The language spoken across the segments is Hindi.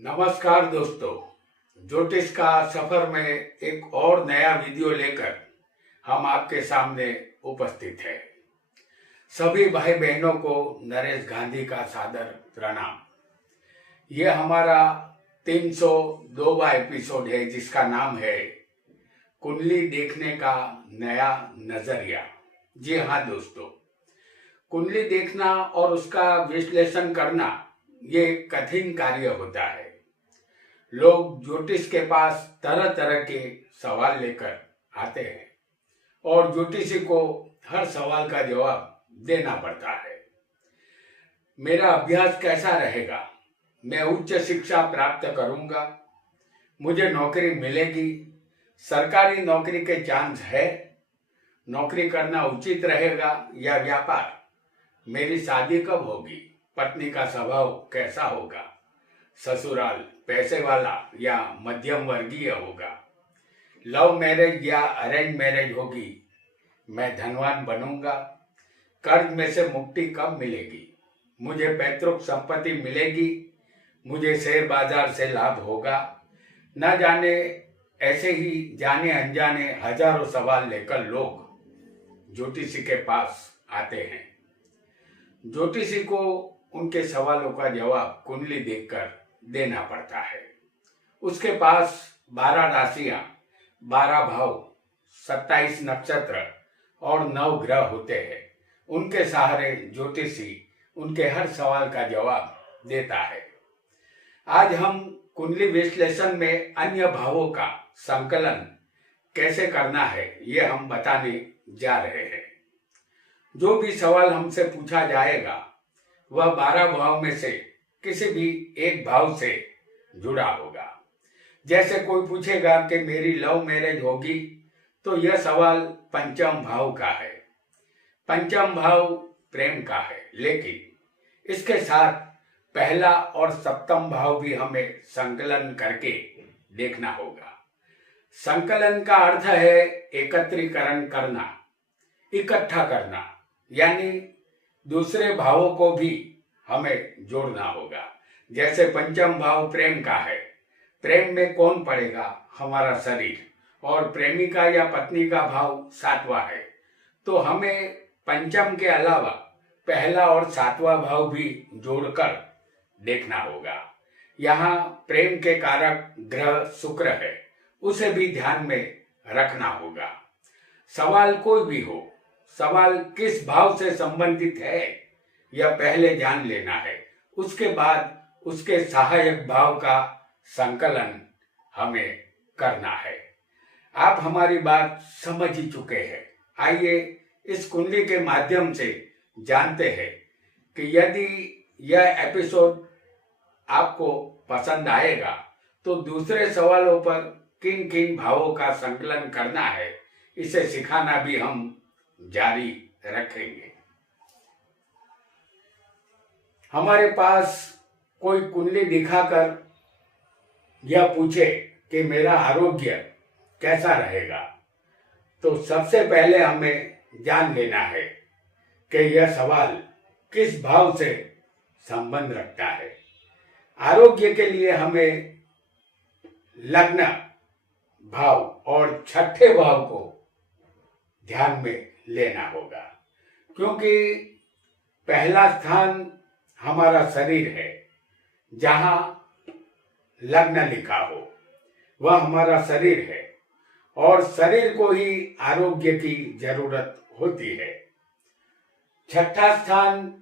नमस्कार दोस्तों, ज्योतिष का सफर में एक और नया वीडियो लेकर हम आपके सामने उपस्थित है। सभी भाई बहनों को नरेश गांधी का सादर प्रणाम। यह हमारा 302वां एपिसोड है जिसका नाम है कुंडली देखने का नया नजरिया। जी हाँ दोस्तों, कुंडली देखना और उसका विश्लेषण करना ये कठिन कार्य होता है। लोग ज्योतिष के पास तरह तरह के सवाल लेकर आते हैं और ज्योतिषी को हर सवाल का जवाब देना पड़ता है। मेरा अभ्यास कैसा रहेगा? मैं उच्च शिक्षा प्राप्त करूंगा, मुझे नौकरी मिलेगी, सरकारी नौकरी के चांस है, नौकरी करना उचित रहेगा या व्यापार, मेरी शादी कब होगी, पत्नी का स्वभाव कैसा होगा, ससुराल पैसे वाला या मध्यम वर्गीय होगा, लव मैरिज या अरेंज मैरिज होगी, मैं धनवान बनूंगा, कर्ज में से मुक्ति कब मिलेगी, मुझे पैतृक संपत्ति मिलेगी, मुझे शेयर बाजार से लाभ होगा। न जाने ऐसे ही जाने अनजाने हजारों सवाल लेकर लोग ज्योतिषी के पास आते हैं। ज्योतिषी को उनके सवालों का जवाब कुंडली देखकर देना पड़ता है। उसके पास 12 राशियां, 12 भाव, 27 नक्षत्र और 9 ग्रह होते हैं। उनके सहारे ज्योतिषी उनके हर सवाल का जवाब देता है। आज हम कुंडली विश्लेषण में अन्य भावों का संकलन कैसे करना है ये हम बताने जा रहे हैं। जो भी सवाल हमसे पूछा जाएगा वह 12 भाव में से किसी भी एक भाव से जुड़ा होगा। जैसे कोई पूछेगा कि मेरी लव मैरिज होगी, तो यह सवाल पंचम भाव का है। पंचम भाव प्रेम का है, लेकिन इसके साथ पहला और सप्तम भाव भी हमें संकलन करके देखना होगा। संकलन का अर्थ है एकत्रीकरण करना, इकट्ठा करना, यानी दूसरे भावों को भी हमें जोड़ना होगा। जैसे पंचम भाव प्रेम का है, प्रेम में कौन पड़ेगा? हमारा शरीर। और प्रेमिका या पत्नी का भाव 7वां है, तो हमें पंचम के अलावा पहला और 7वां भाव भी जोड़कर देखना होगा। यहाँ प्रेम के कारक ग्रह शुक्र है, उसे भी ध्यान में रखना होगा। सवाल कोई भी हो, सवाल किस भाव से संबंधित है यह पहले जान लेना है। उसके बाद उसके सहायक भाव का संकलन हमें करना है। आप हमारी बात समझ ही चुके हैं। आइए इस कुंडली के माध्यम से जानते हैं कि यदि यह एपिसोड आपको पसंद आएगा तो दूसरे सवालों पर किन किन भावों का संकलन करना है, इसे सिखाना भी हम जारी रखेंगे। हमारे पास कोई कुंडली दिखाकर यह पूछे कि मेरा आरोग्य कैसा रहेगा, तो सबसे पहले हमें जान लेना है कि यह सवाल किस भाव से संबंध रखता है। आरोग्य के लिए हमें लग्न भाव और छठे भाव को ध्यान में लेना होगा, क्योंकि पहला स्थान हमारा शरीर है। जहां लग्न लिखा हो वह हमारा शरीर है और शरीर को ही आरोग्य की जरूरत होती है। छठा स्थान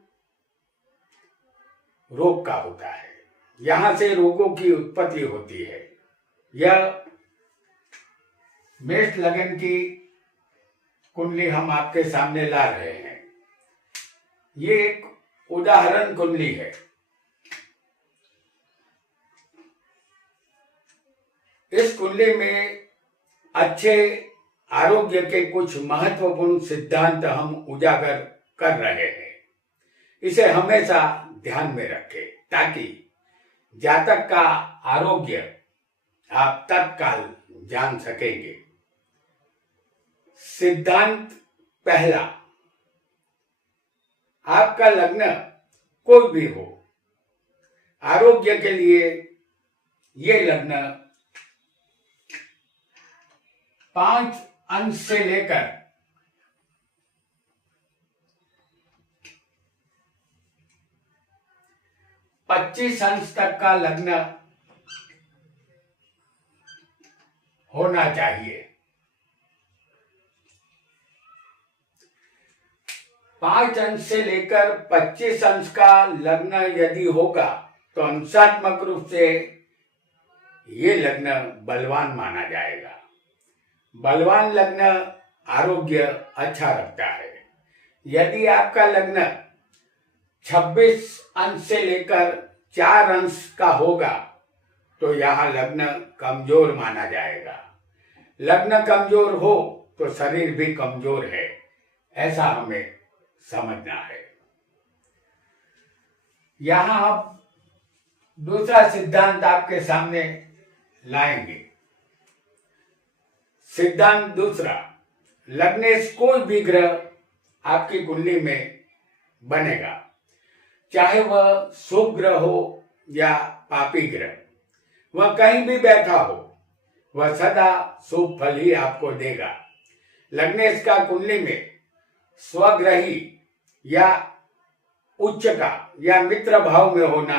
रोग का होता है, यहां से रोगों की उत्पत्ति होती है। यह मेष लग्न की कुंडली हम आपके सामने ला रहे हैं। ये एक उदाहरण कुंडली है। इस कुंडली में अच्छे आरोग्य के कुछ महत्वपूर्ण सिद्धांत हम उजागर कर रहे हैं। इसे हमेशा ध्यान में रखें ताकि जातक का आरोग्य आप तत्काल जान सकेंगे। सिद्धांत पहला, आपका लग्न कोई भी हो, आरोग्य के लिए ये लग्न 5 अंश से लेकर 25 अंश तक का लग्न होना चाहिए। 5 अंश से लेकर 25 अंश का लग्न यदि होगा तो अंशात्मक रूप से ये लग्न बलवान माना जाएगा। बलवान लग्न आरोग्य अच्छा रखता है। यदि आपका लग्न 26 अंश से लेकर 4 अंश का होगा तो यहाँ लग्न कमजोर माना जाएगा। लग्न कमजोर हो तो शरीर भी कमजोर है, ऐसा हमें समझना है। यहाँ हम दूसरा सिद्धांत आपके सामने लाएंगे। सिद्धांत दूसरा, लग्नेश कोई भी ग्रह आपकी कुंडली में बनेगा, चाहे वह शुभ ग्रह हो या पापी ग्रह, वह कहीं भी बैठा हो, वह सदा शुभ फल ही आपको देगा। लग्नेश का कुंडली में स्वग्रही या उच्च का या मित्र भाव में होना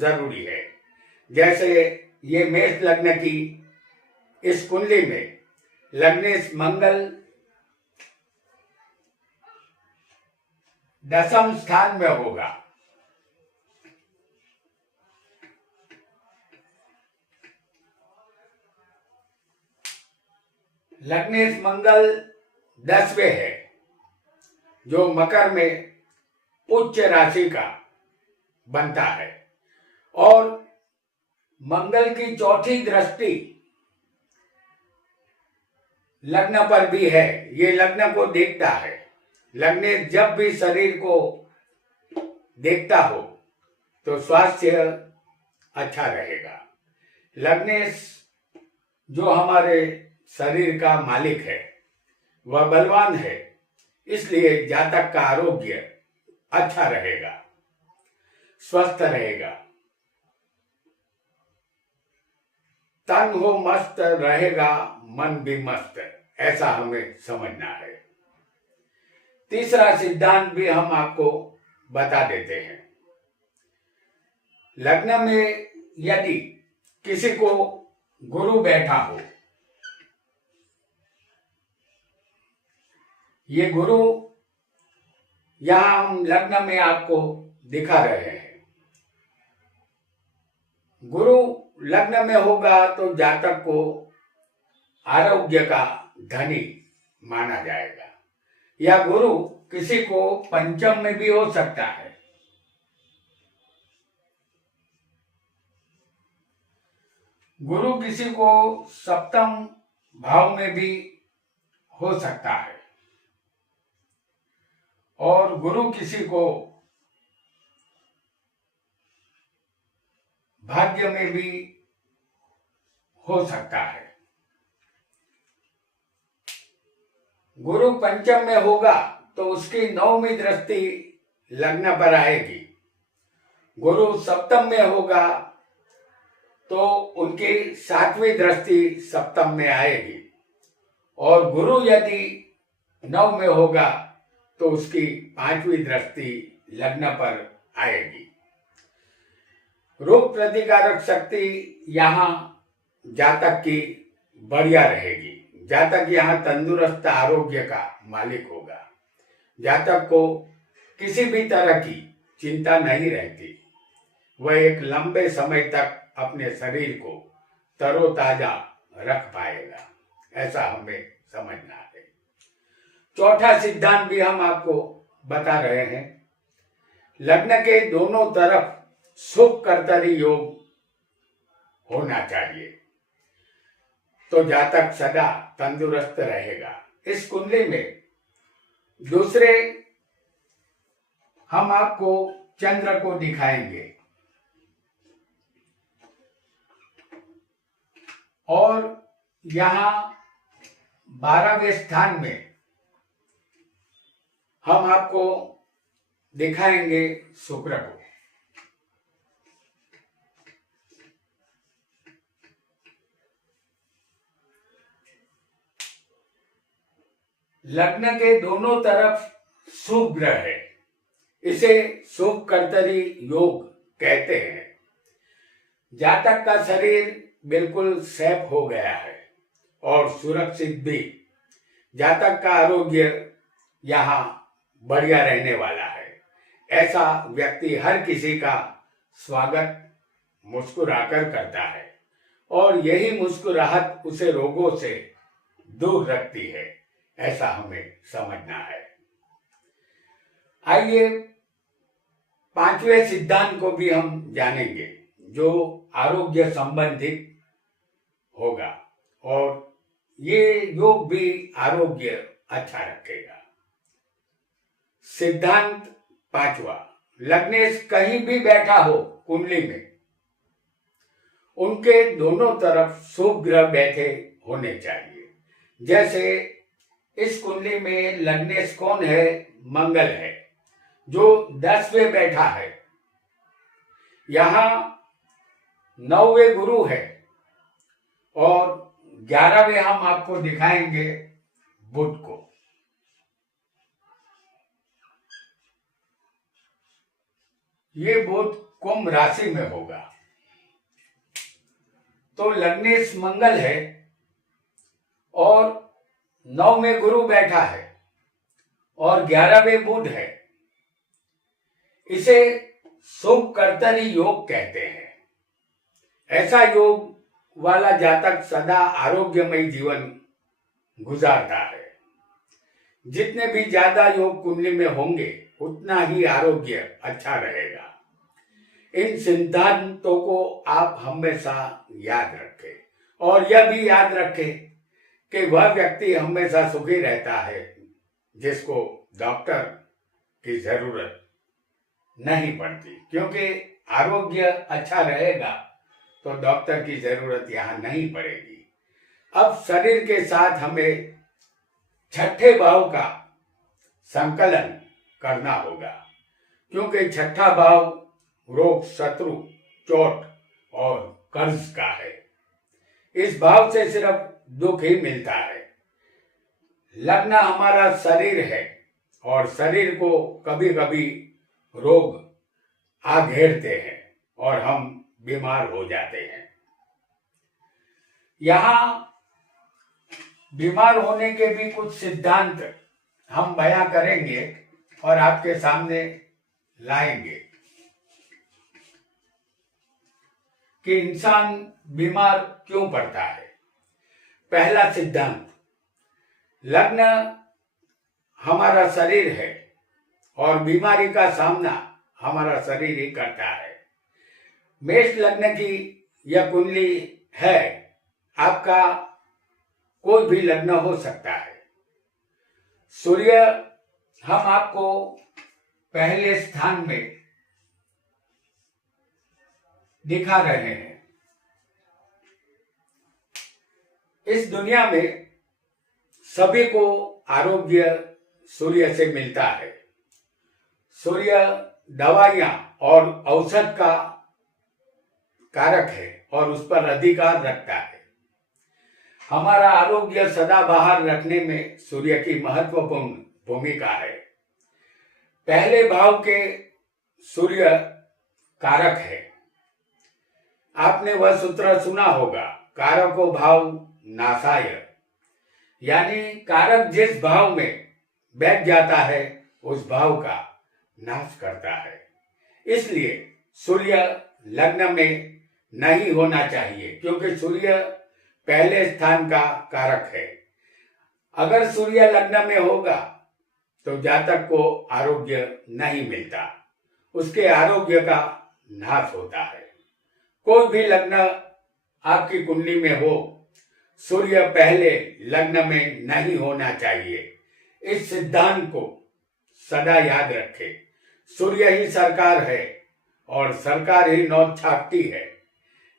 जरूरी है। जैसे ये मेष लग्न की इस कुंडली में लग्नेश मंगल 10वें स्थान में होगा, लग्नेश मंगल 10वें है, जो मकर में उच्च राशि का बनता है, और मंगल की चौथी दृष्टि लग्न पर भी है। ये लग्न को देखता है। लग्नेश जब भी शरीर को देखता हो तो स्वास्थ्य अच्छा रहेगा। लग्नेश जो हमारे शरीर का मालिक है वह बलवान है, इसलिए जातक का आरोग्य अच्छा रहेगा, स्वस्थ रहेगा, तन हो मस्त रहेगा, मन भी मस्त, ऐसा हमें समझना है। तीसरा सिद्धांत भी हम आपको बता देते हैं। लग्न में यदि किसी को गुरु बैठा हो, ये गुरु यहां हम लग्न में आपको दिखा रहे हैं। गुरु लग्न में होगा तो जातक को आरोग्य का धनी माना जाएगा। या गुरु किसी को पंचम में भी हो सकता है। गुरु किसी को सप्तम भाव में भी हो सकता है, और गुरु किसी को भाग्य में भी हो सकता है। गुरु पंचम में होगा तो उसकी 9वीं दृष्टि लग्न पर आएगी। गुरु सप्तम में होगा तो उनकी 7वीं दृष्टि सप्तम में आएगी, और गुरु यदि 9 में होगा तो उसकी 5वीं दृष्टि लग्न पर आएगी। रोग प्रतिकारक शक्ति यहाँ जातक की बढ़िया रहेगी। जातक यहाँ तंदुरुस्त आरोग्य का मालिक होगा। जातक को किसी भी तरह की चिंता नहीं रहती। वह एक लंबे समय तक अपने शरीर को तरोताजा रख पाएगा, ऐसा हमें समझना है। चौथा सिद्धांत भी हम आपको बता रहे हैं। लग्न के दोनों तरफ शुभ कर्तरी योग होना चाहिए तो जातक सदा तंदुरुस्त रहेगा। इस कुंडली में दूसरे हम आपको चंद्र को दिखाएंगे, और यहाँ 12वें स्थान में हम आपको दिखाएंगे शुक्र को। लग्न के दोनों तरफ शुभ ग्रह है, इसे शुभ कर्तरी योग कहते हैं। जातक का शरीर बिल्कुल सेफ हो गया है और सुरक्षित भी। जातक का आरोग्य यहाँ बढ़िया रहने वाला है। ऐसा व्यक्ति हर किसी का स्वागत मुस्कुराकर करता है और यही मुस्कुराहट उसे रोगों से दूर रखती है, ऐसा हमें समझना है। आइए पांचवें सिद्धांत को भी हम जानेंगे जो आरोग्य संबंधित होगा और ये योग भी आरोग्य अच्छा रखेगा। सिद्धांत पांचवा, लग्नेश कहीं भी बैठा हो कुंडली में, उनके दोनों तरफ शुभ ग्रह बैठे होने चाहिए। जैसे इस कुंडली में लग्नेश कौन है? मंगल है जो 10वें बैठा है। यहां 9वें गुरु है और 11वें हम आपको दिखाएंगे बुध को। ये बुध कुंभ राशि में होगा। तो लग्नेश मंगल है और 9वें गुरु बैठा है और 11वें बुध है। इसे शुभ कर्तरी योग कहते हैं। ऐसा योग वाला जातक सदा आरोग्यमय जीवन गुजारता है। जितने भी ज्यादा योग कुंडली में होंगे उतना ही आरोग्य अच्छा रहेगा। इन सिद्धांतों को आप हमेशा याद रखें और यह भी याद रखें कि वह व्यक्ति हमेशा सुखी रहता है जिसको डॉक्टर की जरूरत नहीं पड़ती, क्योंकि आरोग्य अच्छा रहेगा तो डॉक्टर की जरूरत यहाँ नहीं पड़ेगी। अब शरीर के साथ हमें छठे भाव का संकलन करना होगा, क्योंकि छठा भाव रोग, शत्रु, चोट और कर्ज का है। इस भाव से सिर्फ दुख ही मिलता है। लग्न हमारा शरीर है और शरीर को कभी कभी रोग आ घेरते हैं और हम बीमार हो जाते हैं। यहाँ बीमार होने के भी कुछ सिद्धांत हम बयां करेंगे और आपके सामने लाएंगे कि इंसान बीमार क्यों पड़ता है। पहला सिद्धांत, लग्न हमारा शरीर है और बीमारी का सामना हमारा शरीर ही करता है। मेष लग्न की यह कुंडली है, आपका कोई भी लग्न हो सकता है। सूर्य हम आपको पहले स्थान में दिखा रहे हैं। इस दुनिया में सभी को आरोग्य सूर्य से मिलता है। सूर्य दवाइयां और औषध का कारक है और उस पर अधिकार रखता है। हमारा आरोग्य सदाबहार रखने में सूर्य की महत्वपूर्ण भूमिका है। पहले भाव के सूर्य कारक है। आपने वह सूत्र सुना होगा, कारको भाव नाशाय, यानी कारक जिस भाव में बैठ जाता है उस भाव का नाश करता है। इसलिए सूर्य लग्न में नहीं होना चाहिए, क्योंकि सूर्य पहले स्थान का कारक है। अगर सूर्य लग्न में होगा तो जातक को आरोग्य नहीं मिलता, उसके आरोग्य का नाश होता है। कोई भी लग्न आपकी कुंडली में हो, सूर्य पहले लग्न में नहीं होना चाहिए। इस सिद्धांत को सदा याद रखें। सूर्य ही सरकार है और सरकार ही नौत छापती है।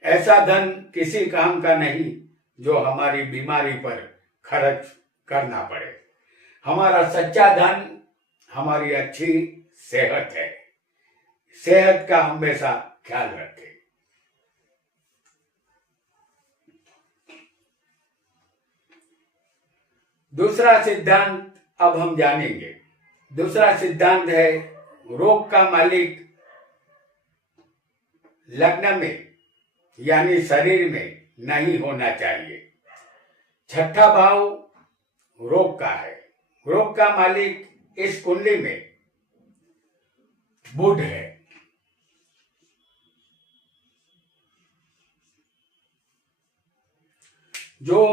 ऐसा धन किसी काम का नहीं जो हमारी बीमारी पर खर्च करना पड़े। हमारा सच्चा धन हमारी अच्छी सेहत है। सेहत का हमेशा ख्याल रखें। दूसरा सिद्धांत अब हम जानेंगे। दूसरा सिद्धांत है रोग का मालिक लग्न में यानी शरीर में नहीं होना चाहिए। छठा भाव रोग का है। रोग का मालिक इस कुंडली में बुध है। जो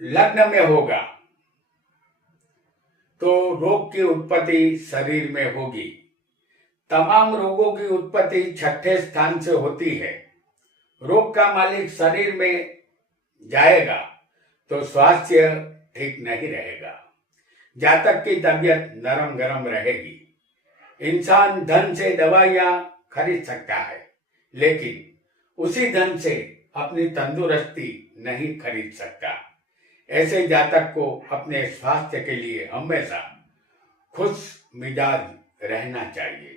लग्न में होगा तो रोग की उत्पत्ति शरीर में होगी। तमाम रोगों की उत्पत्ति छठे स्थान से होती है। रोग का मालिक शरीर में जाएगा तो स्वास्थ्य ठीक नहीं रहेगा। जातक की तबीयत नरम गरम रहेगी। इंसान धन से दवाइयां खरीद सकता है, लेकिन उसी धन से अपनी तंदुरुस्ती नहीं खरीद सकता। ऐसे जातक को अपने स्वास्थ्य के लिए हमेशा खुश मिजाज रहना चाहिए,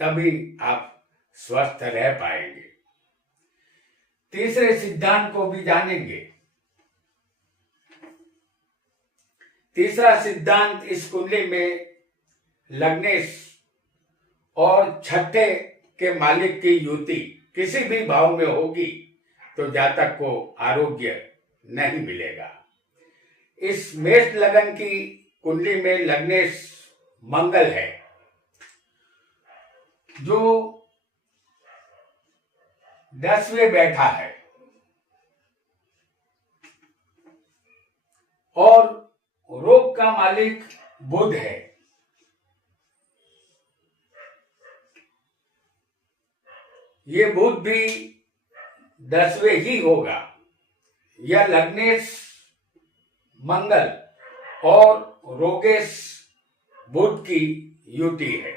तभी आप स्वस्थ रह पाएंगे। तीसरे सिद्धांत को भी जानेंगे। तीसरा सिद्धांत इस कुंडली में लग्नेश और छठे के मालिक की युति किसी भी भाव में होगी तो जातक को आरोग्य नहीं मिलेगा। इस मेष लगन की कुंडली में लग्नेश मंगल है, जो 10वें बैठा है, और रोग का मालिक बुध है। ये बुध भी 10वें ही होगा। यह लग्नेश मंगल और रोगेश बुध की युति है।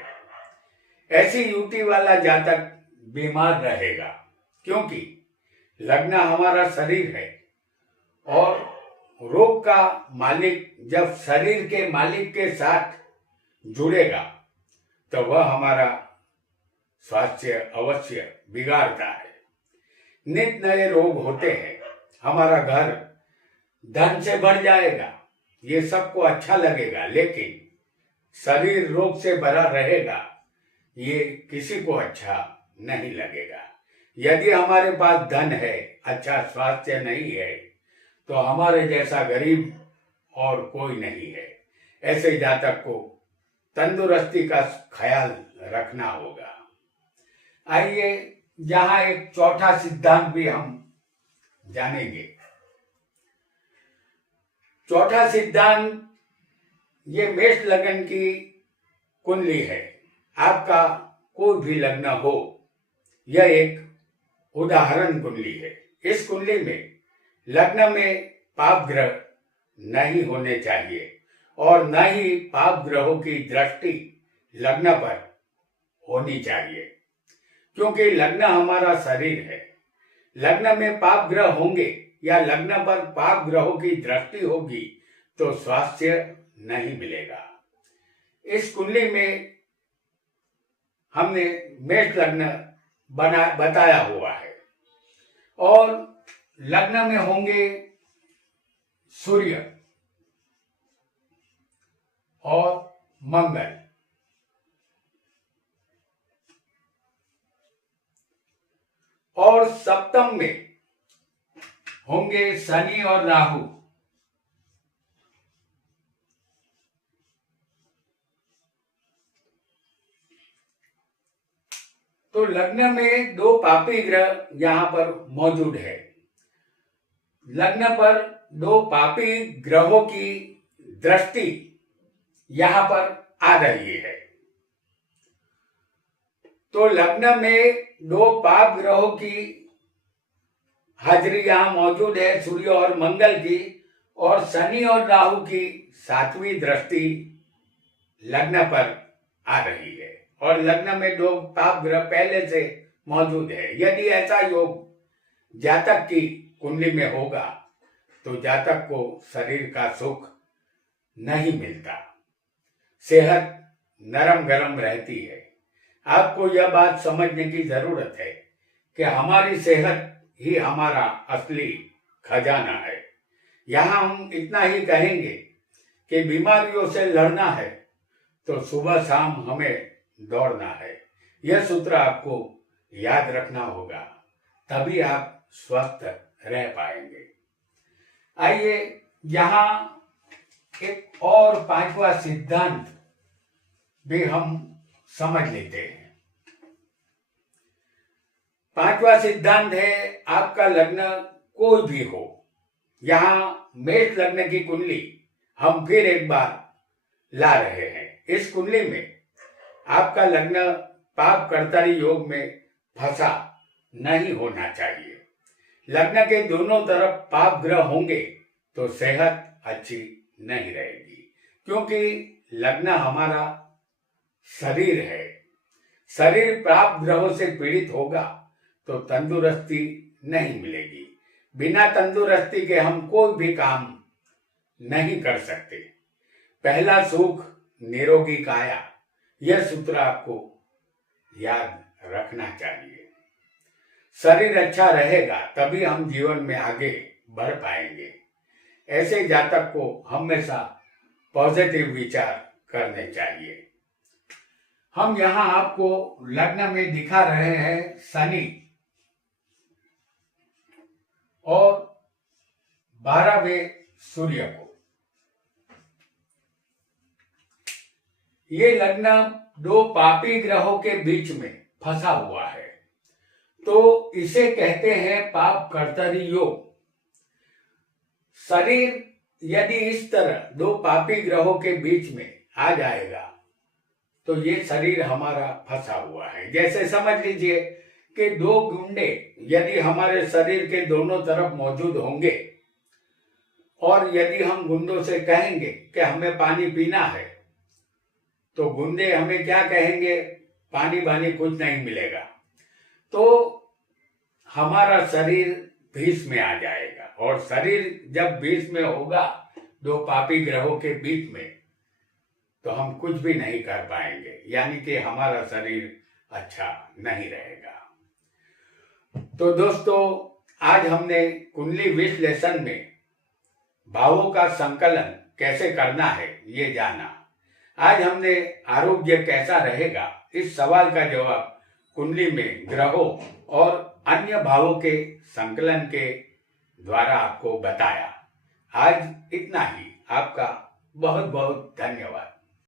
ऐसी युति वाला जातक बीमार रहेगा, क्योंकि लग्न हमारा शरीर है और रोग का मालिक जब शरीर के मालिक के साथ जुड़ेगा तो वह हमारा स्वास्थ्य अवश्य बिगाड़ता है। नित नए रोग होते हैं। हमारा घर धन से भर जाएगा, ये सबको अच्छा लगेगा, लेकिन शरीर रोग से भरा रहेगा, ये किसी को अच्छा नहीं लगेगा। यदि हमारे पास धन है, अच्छा स्वास्थ्य नहीं है, तो हमारे जैसा गरीब और कोई नहीं है। ऐसे जातक को तंदुरुस्ती का ख्याल रखना होगा। आइए यहाँ एक चौथा सिद्धांत भी हम जानेंगे। चौथा सिद्धांत ये मेष लगन की कुंडली है। आपका कोई भी लग्न हो, यह एक उदाहरण कुंडली है। इस कुंडली में लग्न में पाप ग्रह नहीं होने चाहिए और न ही पाप ग्रहों की दृष्टि लग्न पर होनी चाहिए, क्योंकि लग्न हमारा शरीर है। लग्न में पाप ग्रह होंगे या लग्न पर पाप ग्रहों की दृष्टि होगी तो स्वास्थ्य नहीं मिलेगा। इस कुंडली में हमने मेष लग्न बताया हुआ है और लग्न में होंगे सूर्य और मंगल, और सप्तम में होंगे शनि और राहु। तो लग्न में दो पापी ग्रह यहां पर मौजूद है। लग्न पर दो पापी ग्रहों की दृष्टि यहां पर आ रही है। तो लग्न में दो पाप ग्रहों की हाजिरी यहां मौजूद है, सूर्य और मंगल की, और शनि और राहु की 7वीं दृष्टि लग्न पर आ रही है। और लग्न में दो पाप ग्रह पहले से मौजूद है। यदि ऐसा योग जातक की कुंडली में होगा तो जातक को शरीर का सुख नहीं मिलता, सेहत नरम गरम रहती है। आपको यह बात समझने की जरूरत है कि हमारी सेहत ही हमारा असली खजाना है। यहाँ हम इतना ही कहेंगे कि बीमारियों से लड़ना है तो सुबह शाम हमें दौड़ना है। यह सूत्र आपको याद रखना होगा, तभी आप स्वस्थ रह पाएंगे। आइए यहाँ एक और पांचवा सिद्धांत भी हम समझ लेते हैं। पांचवा सिद्धांत है, आपका लग्न कोई भी हो, यहाँ मेष लग्न की कुंडली हम फिर एक बार ला रहे हैं। इस कुंडली में आपका लग्न पाप कर्तरी योग में फंसा नहीं होना चाहिए। लग्न के दोनों तरफ पाप ग्रह होंगे तो सेहत अच्छी नहीं रहेगी, क्योंकि लग्न हमारा शरीर है। शरीर पाप ग्रहों से पीड़ित होगा तो तंदुरुस्ती नहीं मिलेगी। बिना तंदुरुस्ती के हम कोई भी काम नहीं कर सकते। पहला सुख निरोगी काया, यह सूत्र आपको याद रखना चाहिए। शरीर अच्छा रहेगा तभी हम जीवन में आगे बढ़ पाएंगे। ऐसे जातक को हमेशा पॉजिटिव विचार करने चाहिए। हम यहाँ आपको लग्न में दिखा रहे हैं शनि और 12वें सूर्य को। ये लग्न दो पापी ग्रहों के बीच में फंसा हुआ है, तो इसे कहते हैं पाप कर्तरी योग। शरीर यदि इस तरह दो पापी ग्रहों के बीच में आ जाएगा तो ये शरीर हमारा फंसा हुआ है। जैसे समझ लीजिए कि दो गुंडे यदि हमारे शरीर के दोनों तरफ मौजूद होंगे और यदि हम गुंडों से कहेंगे कि हमें पानी पीना है, तो गुंडे हमें क्या कहेंगे, पानी वानी कुछ नहीं मिलेगा। तो हमारा शरीर बीच में आ जाएगा, और शरीर जब बीच में होगा दो पापी ग्रहों के बीच में, तो हम कुछ भी नहीं कर पाएंगे, यानी कि हमारा शरीर अच्छा नहीं रहेगा। तो दोस्तों, आज हमने कुंडली विश्लेषण में भावों का संकलन कैसे करना है ये जाना। आज हमने आरोग्य कैसा रहेगा इस सवाल का जवाब कुंडली में ग्रहों और अन्य भावों के संकलन के द्वारा आपको बताया। आज इतना ही। आपका बहुत बहुत धन्यवाद।